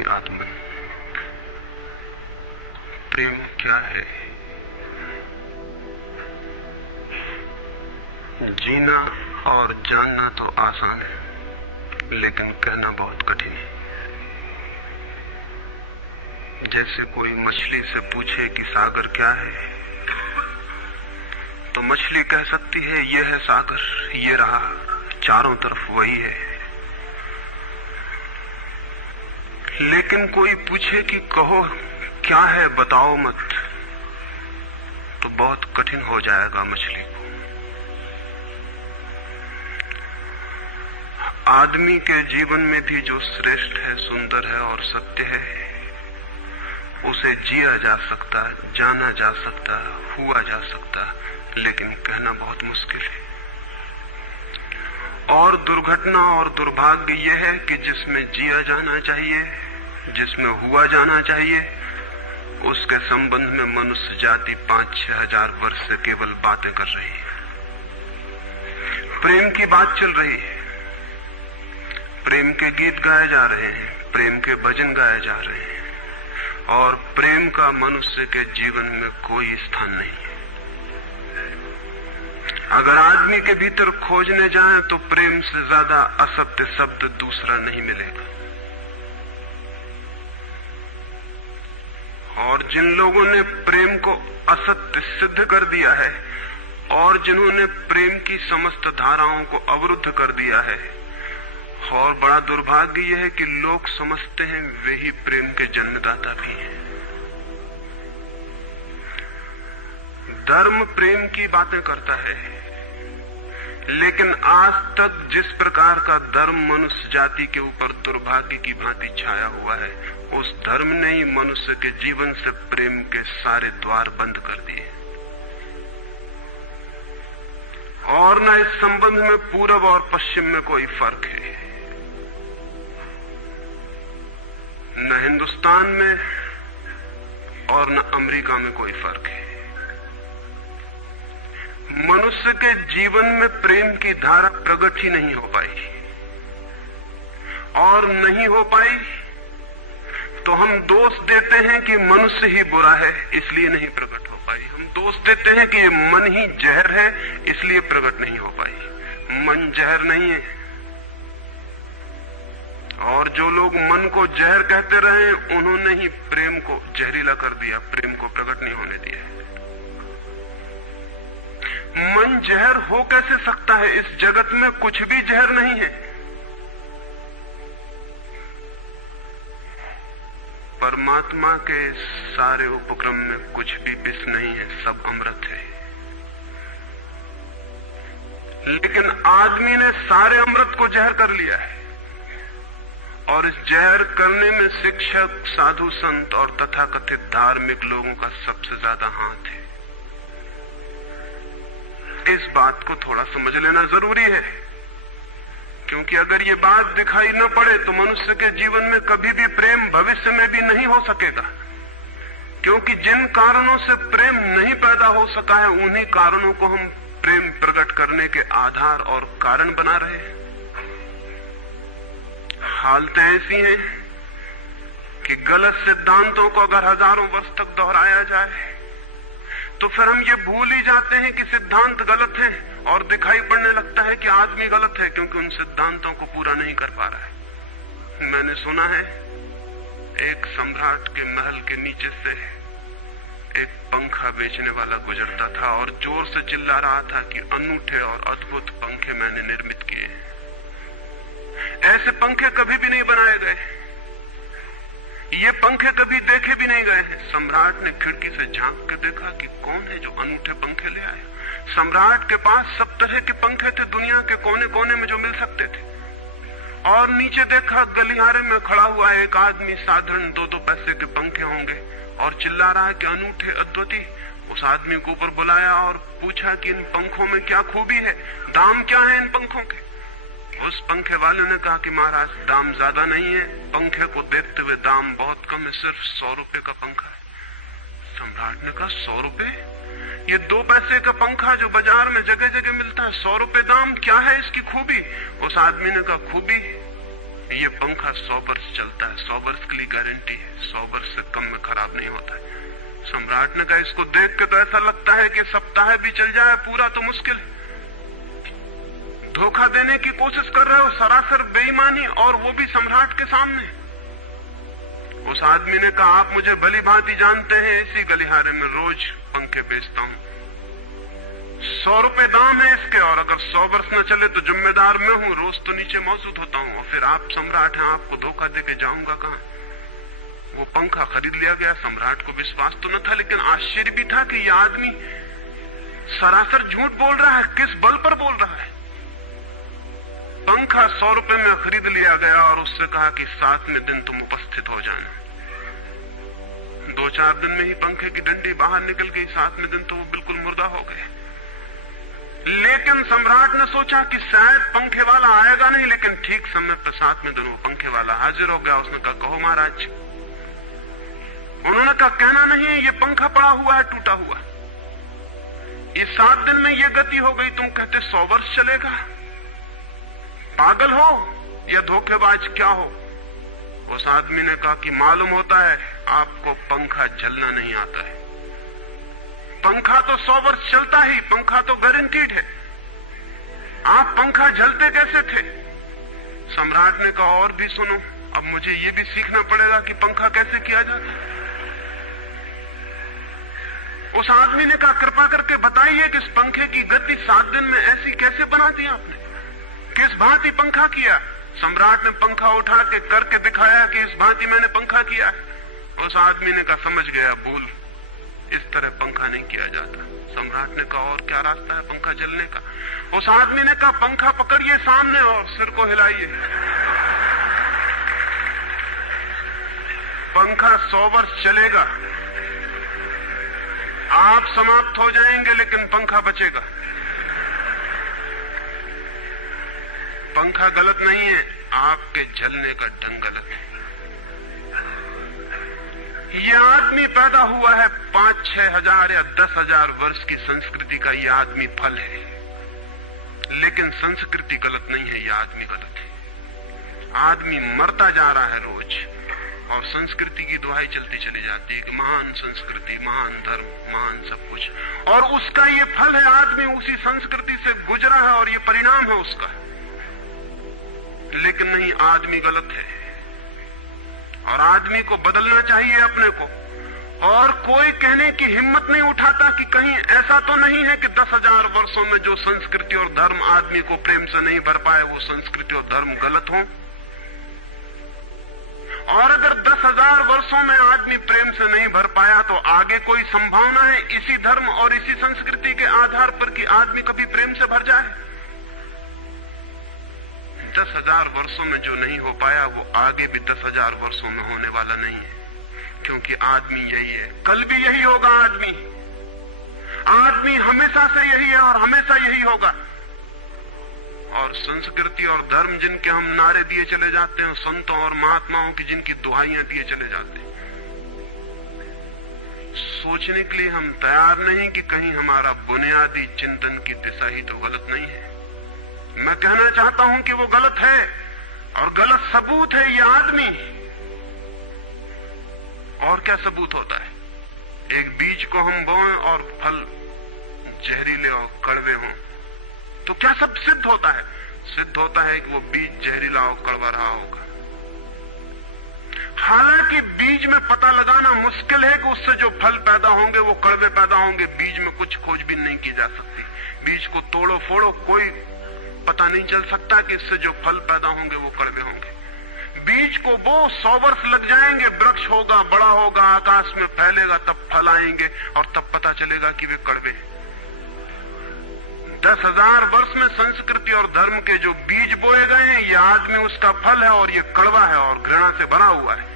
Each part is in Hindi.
प्रेमी आत्मन। प्रेम क्या है? जीना और जानना तो आसान है, लेकिन कहना बहुत कठिन है। जैसे कोई मछली से पूछे कि सागर क्या है, तो मछली कह सकती है ये है सागर, ये रहा, चारों तरफ वही है। लेकिन कोई पूछे कि कहो क्या है, बताओ मत, तो बहुत कठिन हो जाएगा मछली को। आदमी के जीवन में भी जो श्रेष्ठ है, सुंदर है और सत्य है, उसे जिया जा सकता, जाना जा सकता, हुआ जा सकता, लेकिन कहना बहुत मुश्किल है। और दुर्घटना और दुर्भाग्य यह है कि जिसमें जिया जाना चाहिए, जिसमें हुआ जाना चाहिए, उसके संबंध में मनुष्य जाति 5-6 हजार वर्ष से केवल बातें कर रही है। प्रेम की बात चल रही है, प्रेम के गीत गाए जा रहे हैं, प्रेम के भजन गाए जा रहे हैं, और प्रेम का मनुष्य के जीवन में कोई स्थान नहीं है। अगर आदमी के भीतर खोजने जाएं तो प्रेम से ज्यादा असत्य शब्द दूसरा नहीं मिलेगा। और जिन लोगों ने प्रेम को असत्य सिद्ध कर दिया है और जिन्होंने प्रेम की समस्त धाराओं को अवरुद्ध कर दिया है, और बड़ा दुर्भाग्य यह है कि लोग समझते हैं वे ही प्रेम के जन्मदाता भी हैं। धर्म प्रेम की बातें करता है, लेकिन आज तक जिस प्रकार का धर्म मनुष्य जाति के ऊपर दुर्भाग्य की भांति छाया हुआ है, उस धर्म ने ही मनुष्य के जीवन से प्रेम के सारे द्वार बंद कर दिए। और न इस संबंध में पूरब और पश्चिम में कोई फर्क है, न हिंदुस्तान में और न अमेरिका में कोई फर्क है। मनुष्य के जीवन में प्रेम की धारा प्रकट ही नहीं हो पाई, और नहीं हो पाई तो हम दोष देते हैं कि मनुष्य ही बुरा है, इसलिए नहीं प्रकट हो पाई। हम दोष देते हैं कि ये मन ही जहर है, इसलिए प्रकट नहीं हो पाई। मन जहर नहीं है, और जो लोग मन को जहर कहते रहे, उन्होंने ही प्रेम को जहरीला कर दिया, प्रेम को प्रकट नहीं होने दिया। मन जहर हो कैसे सकता है? इस जगत में कुछ भी जहर नहीं है। परमात्मा के सारे उपक्रम में कुछ भी विष नहीं है, सब अमृत है। लेकिन आदमी ने सारे अमृत को जहर कर लिया है, और इस जहर करने में शिक्षक, साधु संत और तथाकथित धार्मिक लोगों का सबसे ज्यादा हाथ है। इस बात को थोड़ा समझ लेना जरूरी है, क्योंकि अगर ये बात दिखाई न पड़े तो मनुष्य के जीवन में कभी भी प्रेम भविष्य में भी नहीं हो सकेगा। क्योंकि जिन कारणों से प्रेम नहीं पैदा हो सका है, उन्हीं कारणों को हम प्रेम प्रकट करने के आधार और कारण बना रहे हैं। हालतें ऐसी हैं कि गलत सिद्धांतों को अगर हजारों वर्ष तक दोहराया जाए तो फिर हम ये भूल ही जाते हैं कि सिद्धांत गलत हैं, और दिखाई पड़ने लगता है कि आदमी गलत है, क्योंकि उन सिद्धांतों को पूरा नहीं कर पा रहा है। मैंने सुना है एक सम्राट के महल के नीचे से एक पंखा बेचने वाला गुजरता था और जोर से चिल्ला रहा था कि अनूठे और अद्भुत पंखे मैंने निर्मित किए हैं। ऐसे पंखे कभी भी नहीं बनाए गए, ये पंखे कभी देखे भी नहीं गए हैं। सम्राट ने खिड़की से झांक के देखा कि कौन है जो अनूठे पंखे ले आया। सम्राट के पास सब तरह के पंखे थे, दुनिया के कोने कोने में जो मिल सकते थे। और नीचे देखा, गलियारे में खड़ा हुआ एक आदमी, साधारण 2-2 पैसे के पंखे होंगे, और चिल्ला रहा है कि अनूठे, अद्वितीय। उस आदमी को ऊपर बुलाया और पूछा कि इन पंखों में क्या खूबी है, दाम क्या है इन पंखों के। उस पंखे वाले ने कहा कि महाराज, दाम ज्यादा नहीं है, पंखे को देखते हुए दाम बहुत कम है, सिर्फ 100 रुपए का पंखा है। सम्राट ने कहा 100 रुपए? ये 2 पैसे का पंखा जो बाजार में जगह जगह मिलता है, 100 रुपए दाम, क्या है इसकी खूबी? उस आदमी ने कहा खूबी ये पंखा 100 वर्ष चलता है, 100 वर्ष के लिए गारंटी है, 100 वर्ष से कम में खराब नहीं होता है। सम्राट ने कहा इसको देख के तो ऐसा लगता है कि सप्ताह भी चल जाए, पूरा तो मुश्किल है। धोखा देने की कोशिश कर रहे हो, सरासर बेईमानी, और वो भी सम्राट के सामने। उस आदमी ने कहा आप मुझे भली भांति जानते हैं, इसी गलिहारे में रोज पंखे बेचता हूं, 100 रुपए दाम है इसके, और अगर 100 वर्ष न चले तो जिम्मेदार मैं हूं, रोज तो नीचे मौजूद होता हूं। और फिर आप सम्राट हैं, आपको धोखा देके जाऊंगा कहां? वो पंखा खरीद लिया गया। सम्राट को विश्वास तो न था, लेकिन आश्चर्य भी था कि यह आदमी सरासर झूठ बोल रहा है, किस बल पर बोल रहा है। पंखा 100 रुपए में खरीद लिया गया और उससे कहा कि 7वें दिन तुम उपस्थित हो जाना। 2-4 दिन में ही पंखे की डंडी बाहर निकल गई, 7वें दिन तो वो बिल्कुल मुर्दा हो गए। लेकिन सम्राट ने सोचा कि शायद पंखे वाला आएगा नहीं, लेकिन ठीक समय पर 7वें दिन वो पंखे वाला हाजिर हो गया। उसने कहा कहो महाराज। उन्होंने कहा कहना नहीं, ये पंखा पड़ा हुआ है, टूटा हुआ। ये 7 दिन में ये गति हो गई, तुम कहते 100 वर्ष चलेगा? पागल हो या धोखेबाज, क्या हो? उस आदमी ने कहा कि मालूम होता है आपको पंखा चलना नहीं आता है। पंखा तो 100 वर्ष चलता ही, पंखा तो गारंटीड है। आप पंखा जलते कैसे थे? सम्राट ने कहा और भी सुनो, अब मुझे ये भी सीखना पड़ेगा कि पंखा कैसे किया जाता है। उस आदमी ने कहा कृपा करके बताइए कि इस पंखे की गति 7 दिन में ऐसी कैसे बना दी आपने, किस भांति पंखा किया? सम्राट ने पंखा उठा के करके दिखाया कि इस भांति मैंने पंखा किया है। उस आदमी ने कहा समझ गया, भूल, इस तरह पंखा नहीं किया जाता। सम्राट ने कहा और क्या रास्ता है पंखा जलने का? उस आदमी ने कहा पंखा पकड़िए सामने और सिर को हिलाइए। पंखा 100 वर्ष चलेगा, आप समाप्त हो जाएंगे, लेकिन पंखा बचेगा। पंखा गलत नहीं है, आपके जलने का ढंग गलत है। यह आदमी पैदा हुआ है 5-6 हजार या 10,000 वर्ष की संस्कृति का, यह आदमी फल है। लेकिन संस्कृति गलत नहीं है, यह आदमी गलत है। आदमी मरता जा रहा है रोज, और संस्कृति की दुहाई चलती चली जाती है कि महान संस्कृति, महान धर्म, महान सब कुछ, और उसका ये फल है। आदमी उसी संस्कृति से गुजरा है और ये परिणाम है उसका। लेकिन नहीं, आदमी गलत है और आदमी को बदलना चाहिए अपने को। और कोई कहने की हिम्मत नहीं उठाता कि कहीं ऐसा तो नहीं है कि 10,000 वर्षों में जो संस्कृति और धर्म आदमी को प्रेम से नहीं भर पाए, वो संस्कृति और धर्म गलत हो। और अगर 10,000 वर्षों में आदमी प्रेम से नहीं भर पाया, तो आगे कोई संभावना है इसी धर्म और इसी संस्कृति के आधार पर कि आदमी कभी प्रेम से भर जाए? 10,000 वर्षों में जो नहीं हो पाया, वो आगे भी 10,000 वर्षों में होने वाला नहीं है, क्योंकि आदमी यही है, कल भी यही होगा। आदमी हमेशा से यही है और हमेशा यही होगा। और संस्कृति और धर्म जिनके हम नारे दिए चले जाते हैं, संतों और महात्माओं की जिनकी दुहाइयां दिए चले जाते हैं, सोचने के लिए हम तैयार नहीं कि कहीं हमारा बुनियादी चिंतन की दिशा ही तो गलत नहीं है। मैं कहना चाहता हूं कि वो गलत है, और गलत सबूत है ये आदमी। और क्या सबूत होता है? एक बीज को हम बोएं और फल जहरीले और कड़वे हों, तो क्या सब सिद्ध होता है? सिद्ध होता है कि वो बीज जहरीला और कड़वा रहा होगा। हालांकि बीज में पता लगाना मुश्किल है कि उससे जो फल पैदा होंगे वो कड़वे पैदा होंगे। बीज में कुछ खोजबीन नहीं की जा सकती। बीज को तोड़ो फोड़ो, कोई पता नहीं चल सकता कि इससे जो फल पैदा होंगे वो कड़वे होंगे। बीज को वो 100 वर्ष लग जाएंगे, वृक्ष होगा, बड़ा होगा, आकाश में फैलेगा, तब फल आएंगे और तब पता चलेगा कि वे कड़वे हैं। 10,000 वर्ष में संस्कृति और धर्म के जो बीज बोए गए हैं, ये आदमी उसका फल है और ये कड़वा है और घृणा से भरा हुआ है।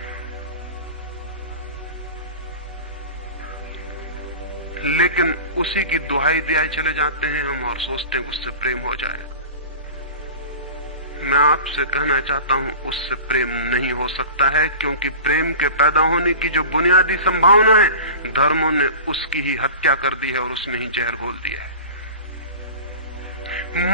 लेकिन उसी की दुहाई दिए चले जाते हैं हम और सोचते हैं उससे प्रेम हो जाएगा। मैं आपसे कहना चाहता हूं उससे प्रेम नहीं हो सकता है, क्योंकि प्रेम के पैदा होने की जो बुनियादी संभावना है, धर्मों ने उसकी ही हत्या कर दी है और उसमें ही जहर घोल दिया है।